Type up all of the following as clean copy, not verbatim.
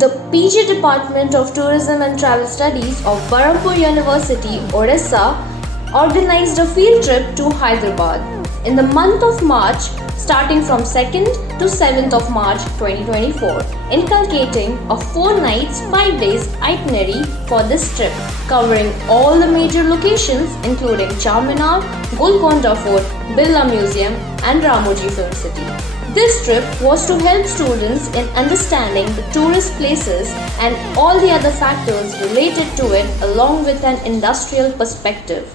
The PG Department of Tourism and Travel Studies of Berhampur University, Odisha, organized a field trip to Hyderabad in the month of March, starting from 2nd to 7th of March 2024, inculcating a 4 nights, 5 days itinerary for this trip, covering all the major locations including Charminar, Golconda Fort, Birla Museum and Ramoji Film City. This trip was to help students in understanding the tourist places and all the other factors related to it along with an industrial perspective.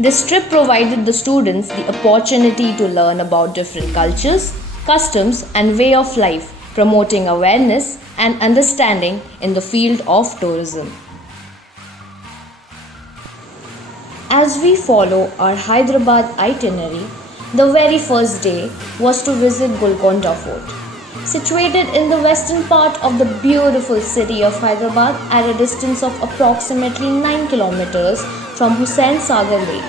This trip provided the students the opportunity to learn about different cultures, customs, and way of life, promoting awareness and understanding in the field of tourism. As we follow our Hyderabad itinerary, the very first day was to visit Golconda Fort. Situated in the western part of the beautiful city of Hyderabad at a distance of approximately 9 kilometers from Hussain Sagar Lake.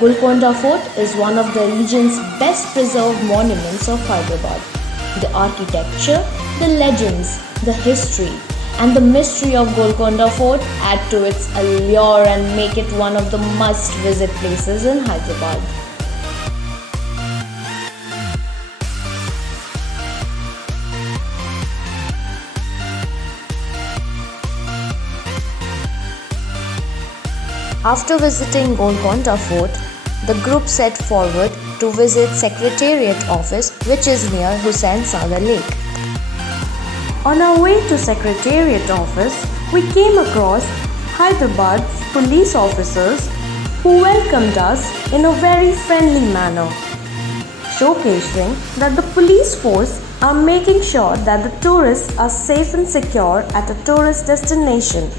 Golconda Fort is one of the region's best preserved monuments of Hyderabad. The architecture, the legends, the history, and the mystery of Golconda Fort add to its allure and make it one of the must-visit places in Hyderabad. After visiting Golconda Fort, the group set forward to visit Secretariat Office, which is near Hussain Sagar Lake. On our way to Secretariat Office, we came across Hyderabad's police officers who welcomed us in a very friendly manner, showcasing that the police force are making sure that the tourists are safe and secure at a tourist destination.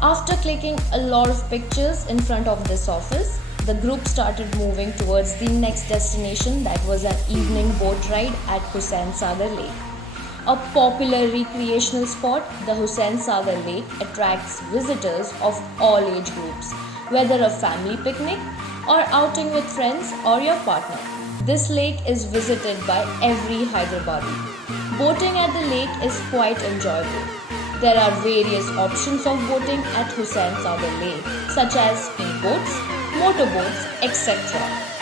After clicking a lot of pictures in front of this office, the group started moving towards the next destination, that was an evening boat ride at Hussain Sagar Lake. A popular recreational spot, the Hussain Sagar Lake attracts visitors of all age groups, whether a family picnic or outing with friends or your partner. This lake is visited by every Hyderabadi. Boating at the lake is quite enjoyable. There are various options of boating at Hussain Sagar Lake, such as speedboats, motorboats, etc.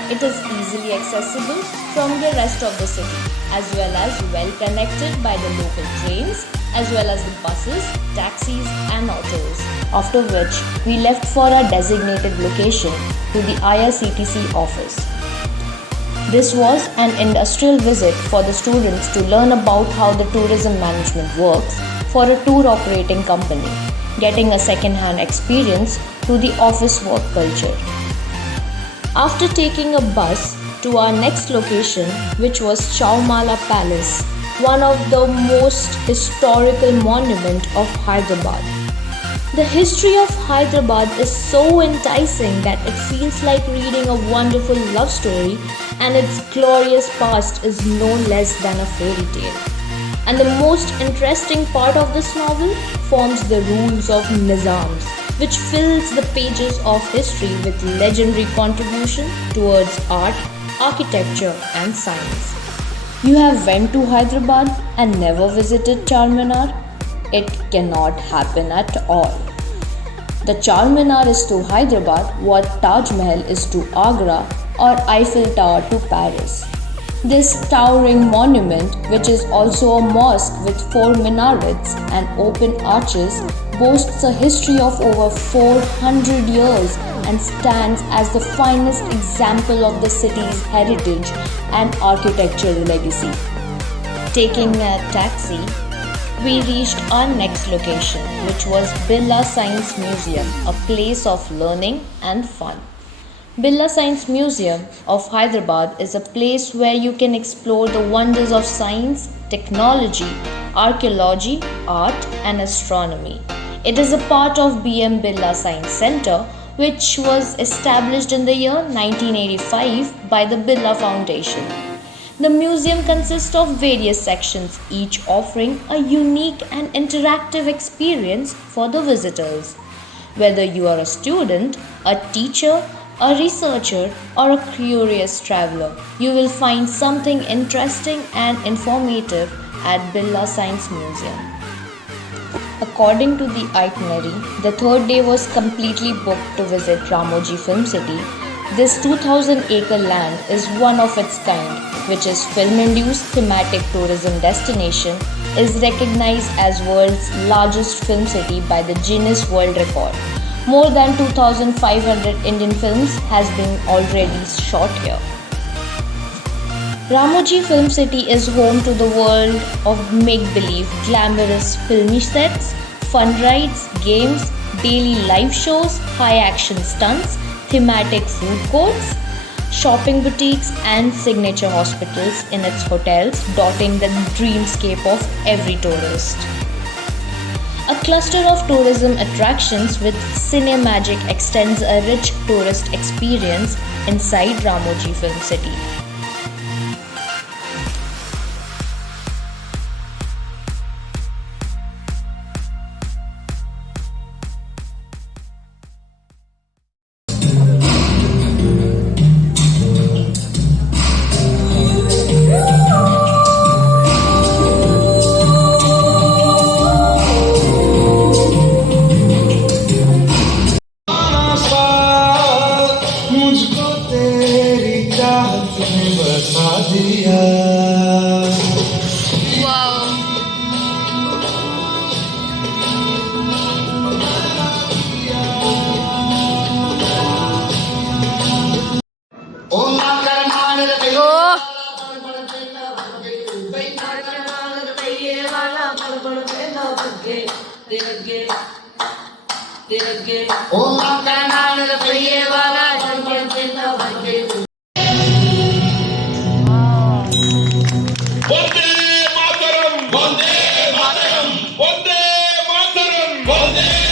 It is easily accessible from the rest of the city, as well as well connected by the local trains, as well as the buses, taxis and autos. After which, we left for our designated location to the IRCTC office. This was an industrial visit for the students to learn about how the tourism management works for a tour operating company, getting a second-hand experience to the office work culture. After taking a bus to our next location, which was Chaumala Palace, one of the most historical monument of Hyderabad. The history of Hyderabad is so enticing that it feels like reading a wonderful love story, and its glorious past is no less than a fairy tale. And the most interesting part of this novel forms the rules of Nizams, which fills the pages of history with legendary contribution towards art, architecture and science. You have went to Hyderabad and never visited Charminar? It cannot happen at all. The Charminar is to Hyderabad what Taj Mahal is to Agra or Eiffel Tower to Paris. This towering monument, which is also a mosque with 4 minarets and open arches, boasts a history of over 400 years and stands as the finest example of the city's heritage and architectural legacy. Taking a taxi, we reached our next location, which was Birla Science Museum, a place of learning and fun. Birla Science Museum of Hyderabad is a place where you can explore the wonders of science, technology, archaeology, art and astronomy. It is a part of B.M. Birla Science Center, which was established in the year 1985 by the Birla Foundation. The museum consists of various sections, each offering a unique and interactive experience for the visitors. Whether you are a student, a teacher, a researcher, or a curious traveler, you will find something interesting and informative at Birla Science Museum. According to the itinerary, the third day was completely booked to visit Ramoji Film City. This 2000-acre land is one of its kind, which is film-induced thematic tourism destination, is recognized as world's largest film city by the Guinness World Record. More than 2,500 Indian films has been already shot here. Ramoji Film City is home to the world of make-believe, glamorous filmy sets, fun rides, games, daily live shows, high-action stunts, thematic food courts, shopping boutiques and signature hospitals in its hotels, dotting the dreamscape of every tourist. A cluster of tourism attractions with Cinemagic extends a rich tourist experience inside Ramoji Film City.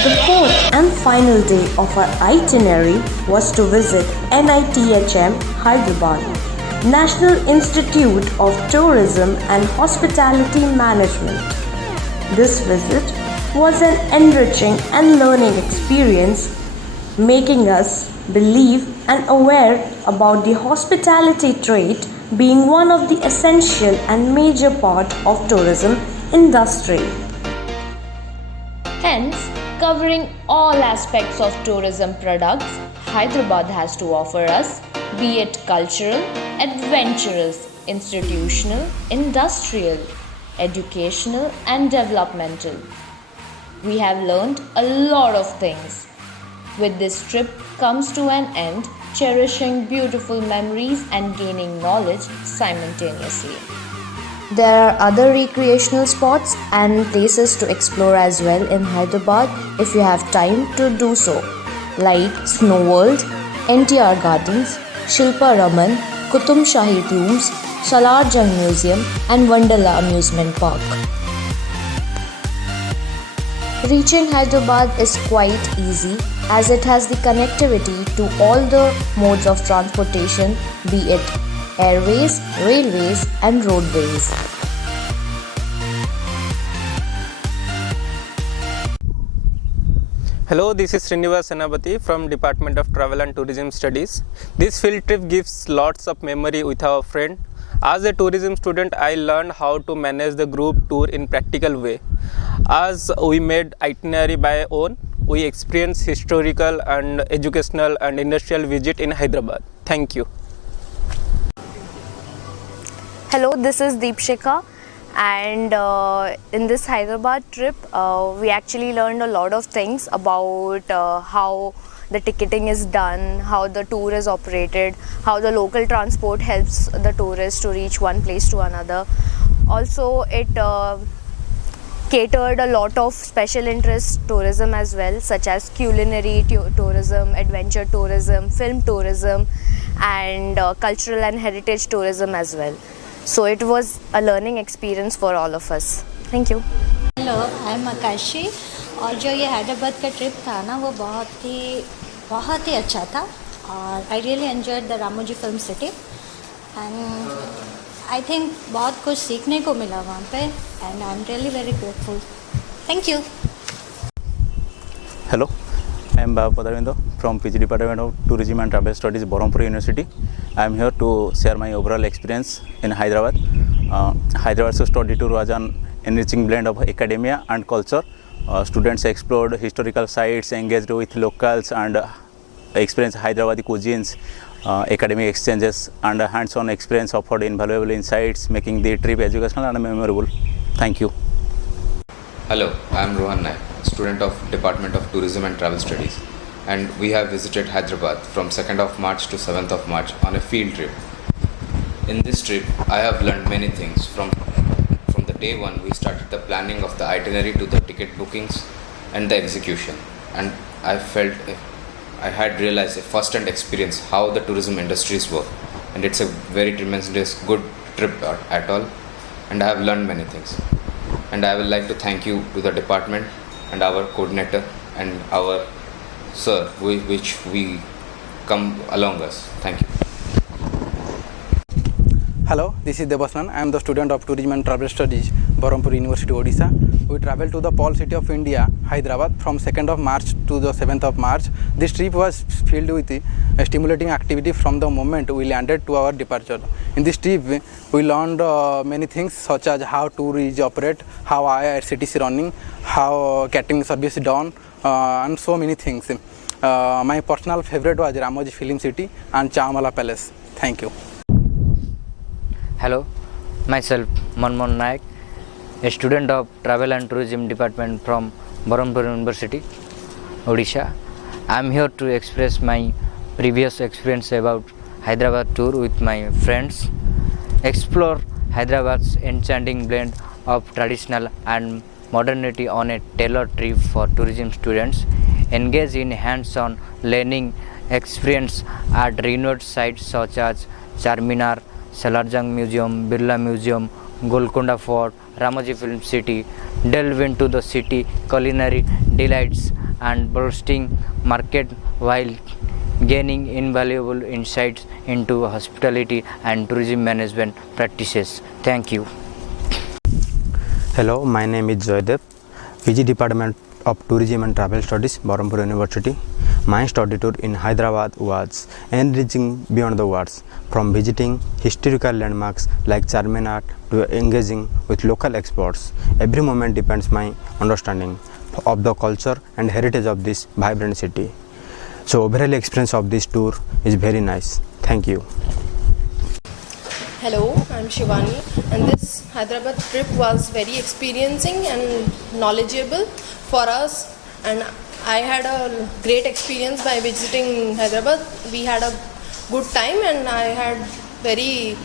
The fourth and final day of our itinerary was to visit NITHM Hyderabad, National Institute of Tourism and Hospitality Management. This visit was an enriching and learning experience, making us believe and aware about the hospitality trade being one of the essential and major part of tourism industry. Hence, covering all aspects of tourism products Hyderabad has to offer us, be it cultural, adventurous, institutional, industrial, educational and developmental. We have learned a lot of things. With this trip comes to an end, cherishing beautiful memories and gaining knowledge simultaneously. There are other recreational spots and places to explore as well in Hyderabad if you have time to do so, like Snow World, NTR Gardens, Shilpa Raman, Qutub Shahi Tombs, Salar Jung Museum and Wonderla Amusement Park. Reaching Hyderabad is quite easy as it has the connectivity to all the modes of transportation, be it airways, railways and roadways. Hello, this is Srinivas Senapati from Department of Travel and Tourism Studies. This field trip gives lots of memory with our friend. As a tourism student, I learned how to manage the group tour in practical way. As we made itinerary by own, we experienced historical and educational and industrial visit in Hyderabad. Thank you. Hello, this is Deepshika, and in this Hyderabad trip we actually learned a lot of things about how the ticketing is done, how the tour is operated, how the local transport helps the tourists to reach one place to another. Also, it catered a lot of special interest tourism as well, such as culinary tourism, adventure tourism, film tourism and cultural and heritage tourism as well. So it was a learning experience for all of us. Thank you. Hello, I am Akashi. और जो ये हैदराबाद का trip था ना, वो बहुत ही अच्छा था और I really enjoyed the Ramoji film city and I think बहुत कुछ सीखने को मिला वहाँ पे and I am really very grateful. Thank you. Hello, I am Baba Padarindo from Ph.D. Department of Tourism and Travel Studies, Berhampur University. I am here to share my overall experience in Hyderabad. Hyderabad's study tour was an enriching blend of academia and culture. Students explored historical sites, engaged with locals, and experienced Hyderabadi cuisines. Academic exchanges and hands-on experience offered invaluable insights, making the trip educational and memorable. Thank you. Hello, I am Rohan Naik, student of Department of Tourism and Travel Studies, and we have visited Hyderabad from 2nd of March to 7th of March on a field trip. In this trip, I have learned many things from the day one we started the planning of the itinerary to the ticket bookings and the execution, and I felt I had realized a first-hand experience how the tourism industries work, and it's a very tremendous good trip at all, and I have learned many things. And I would like to thank you to the department and our coordinator and our sir which we come along us. Thank you. Hello, this is Devasnan. I am the student of Tourism and Travel Studies, Berhampur University, Odisha. We traveled to the Pole City of India, Hyderabad, from 2nd of March to the 7th of March. This trip was filled with a stimulating activity from the moment we landed to our departure. In this trip, we learned many things such as how tour is operate, how IRCTC is running, how catering service is done, and so many things. My personal favorite was Ramoji Film City and Chamala Palace. Thank you. Hello, myself Manmohan Naik, a student of Travel and Tourism Department from Berhampur University, Odisha. I am here to express my previous experience about Hyderabad tour with my friends. Explore Hyderabad's enchanting blend of traditional and modernity on a tailored trip for tourism students. Engage in hands-on learning experience at renowned sites such as Charminar, Salarjung Museum, Birla Museum, Golconda Fort, Ramoji Film City. Delve into the city culinary delights and bursting market while gaining invaluable insights into hospitality and tourism management practices. Thank you. Hello, my name is Dept, Ph.D. Department of Tourism and Travel Studies, Berhampur University. My study tour in Hyderabad was enriching beyond the words, from visiting historical landmarks like Charminar to engaging with local experts. Every moment depends my understanding of the culture and heritage of this vibrant city. So overall experience of this tour is very nice. Thank you. Hello, I'm Shivani, and this Hyderabad trip was very experiencing and knowledgeable for us, and I had a great experience by visiting Hyderabad. We had a good time and I had very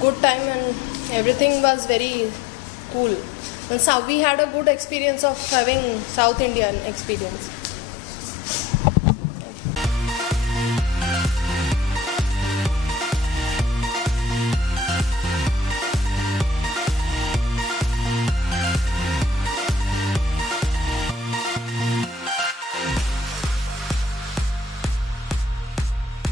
good time and everything was very cool. And so we had a good experience of having South Indian experience.